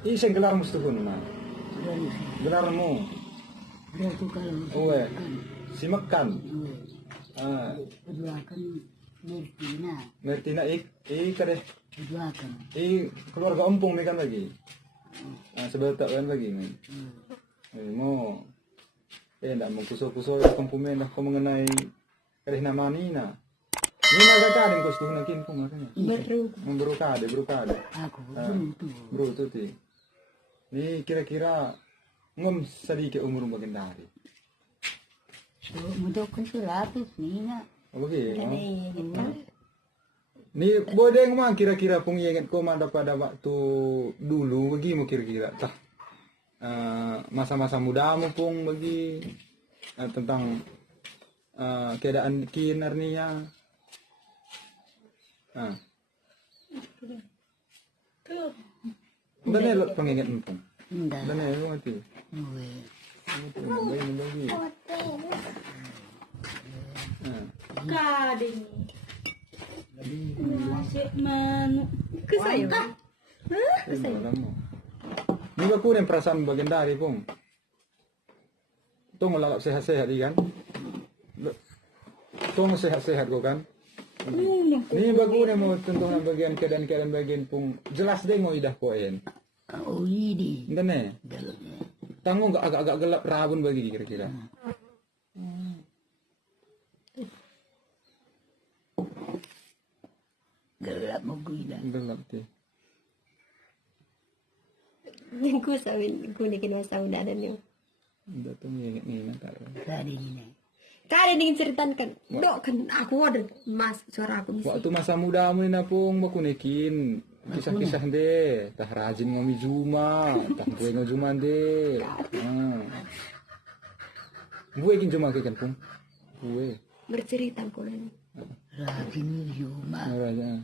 Iseng gelar mesti kuno na. Gelarmu. Berarti kalau Uwe. Si makan. Ah, kedua kan Mertina, ngerti na kade. kedua kan. Keluarga ompong ni kan lagi. Sebetul kan lagi ni. Mo. Ndak mau kuso-kuso ya kompumen dah kau mengenai kade nama ni na. Ni naga kadang kau setuju nakin pun makanya. Baru kade. Aku Bro tu ti. Ni kira-kira ngom sedikit umur bagian dari. so untuk konsulatus ni na. Oke. Ni bodeng mah kira-kira pun ingat kau mah pada waktu dulu bagi mau kira-kira tah masa-masa mudamu pun bagi tentang keadaan kinarnya. Dan lo pengingat pun. Enggak. Dan lo mati. Uwe. Bagi. Kading. Masih manu. Kesayo. Ni ba ko perasaan bagian dari pun. Tong lalap sehat-sehat kan. Tong sehat-sehat kok kan. Ni bagus ni mau tentang bagian keadaan bagian pun jelas deh mau idah poin. Oh ini. Entah tanggung agak gelap rabun bagi kira-kira. Gelap mau gila. Gelap ti. Ku sawin ku ni kena sawin ada ni. Ndak tu ni nak karo. Tadi ini. Kali ni ceritaan kan. Dok kan aku ada mas suara aku mesti. Waktu masa mudamu ni napung baku nekin kisah-kisah deh, tah rajin ngomi juma, tah gue ngojuma deh. Gue kin juma ke kan pung. Gue. Bercerita kau ni. Rajin ni cuma. Raja.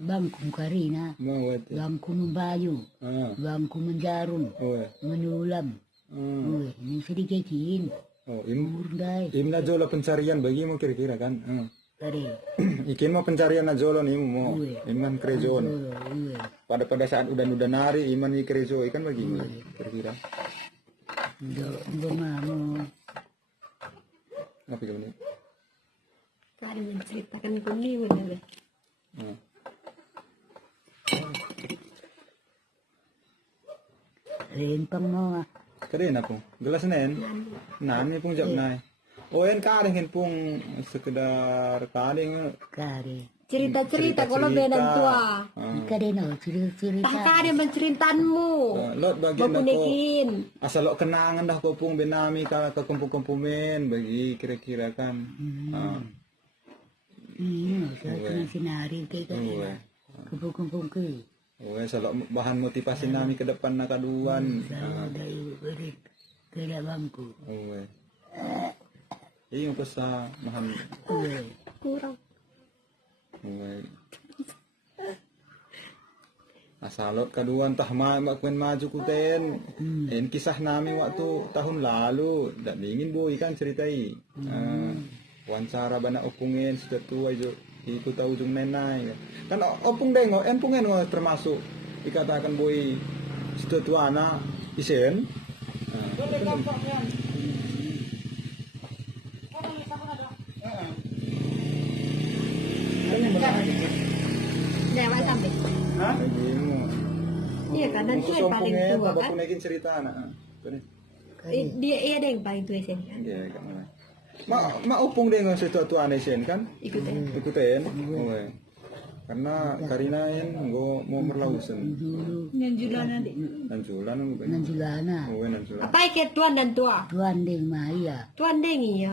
Bangku Karina, Mau wati. bangku membayu, bangku menjarum, Oh. menulam. Uwe, ini sediketin. Oh, Murdai. imna jolo pencarian bagimu kira-kira kan. Tadi. Ikin mau pencarian na jolo nih mau. Iman kerejon. Uwe. Pada saat udah nari iman ni kerejo ikan bagimu kira-kira. Dok mau. Apa kau ni? Kali menceritakan ku ni benar. Rempang mo. Keren aku. Gelas nen. Nani pun jawab nai. Oh en kadang pun sekedar kadang Kare. Cerita-cerita kalau bedan tua. Kare no cerita. Tak kade menceritanmu. lot bagian Baku aku nekin. asal lo kenangan dah kau pun benami ke kumpul-kumpumen bagi kira-kira kan. Iya, saya kena sinari kayak Uwe. kumpul-kumpul ke. Oh, asal bahan motivasi nami ke depan nak kaduan. Saya dari beri ke bangku. Oh. Iya pesan bahan. Uwe. Kurang. Oh. Asal lo kaduan tah makuin maju kuten. En kisah nami waktu tahun lalu dan ingin boy kan ceritai. Wawancara bana opungen sudah tua jo ikut tahu ujung nenai kan opung dengo empungen termasuk dikatakan boy sudah tua anak isen. Lewat sampai. Bagimu. Iya kan dan dia paling tua kan. Baku naikin cerita anak. Dia ada yang paling tua sih kan. Iya kan. Ma opung dengo sudah tua anak isen kan. Ikutin. Oh. Karena Karina yang go mau merlausan. Nanjulana deh. Nanjulan Nanjulana. Oh, nanjulan. Apa ikat tuan dan tua? Tuan ding Maya. Tuan dengi ya.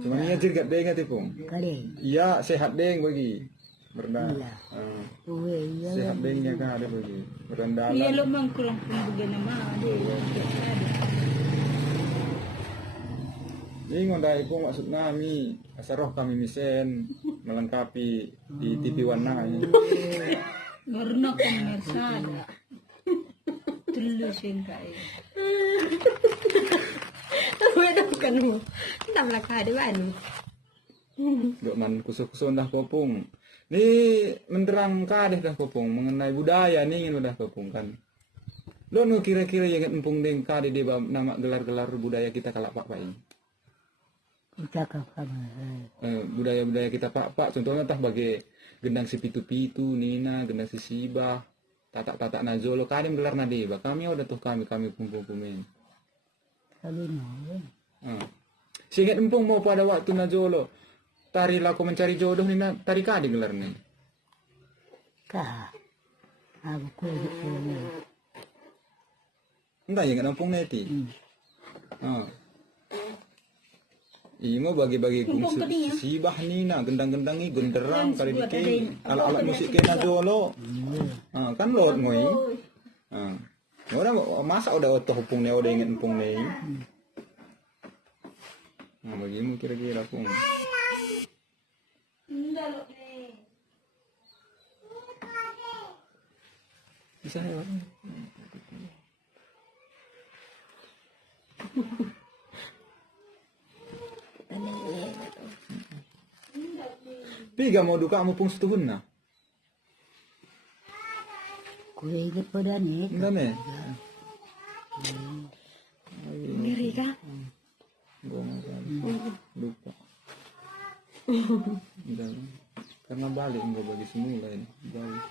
Cuma ini jirgat deng hati pung. Kare. Iya sehat deng bagi. Berda. Uwe, iya. Sehat dengnya kan ada bagi. Berendalan. Iya lo mangkurang pembugan nama dia. Ini ngondai pun maksud kami asaroh kami misen melengkapi di TV warna ini. Warna komersial. Tulus yang kaya. Wala bukan mo. Kita melaka ada banu. Dok man kusuk-kusuk dah kopung. Ini menterang kadeh dah kopong mengenai budaya nih ingin udah kopong kan. Lo nu kira-kira yang empung deng kadeh di nama gelar-gelar budaya kita kalak pak ini. Kita kapan? Budaya-budaya kita pak contohnya tah bagi gendang si pitu-pitu nina gendang si sibah tatak-tatak najolo kadem gelar nadeba kami udah tuh kami kumpul-kumpulin. Sabi no. Singkat empung mau pada waktu najolo tari laku mencari jodoh nina tari kadi gelar nih. Kah. Aku kulit punya. Entah yang empung neti. Imo bagi-bagi Empung kung tadi ya? sibah nina gendang-gendang ni genderang kali dikeng alat-alat musik kena jolo. Kan lot ngoi. Udah masa udah otoh hupungnya udah inget empung nih. Bagimu kira-kira pung. Bisa ya. Piga mau duka mau pung setuhun na. Kulit pada nih. Enggak nih. Ngeri kah? Gua lupa. Enggak. Karena balik enggak bagi semula ini. Balik.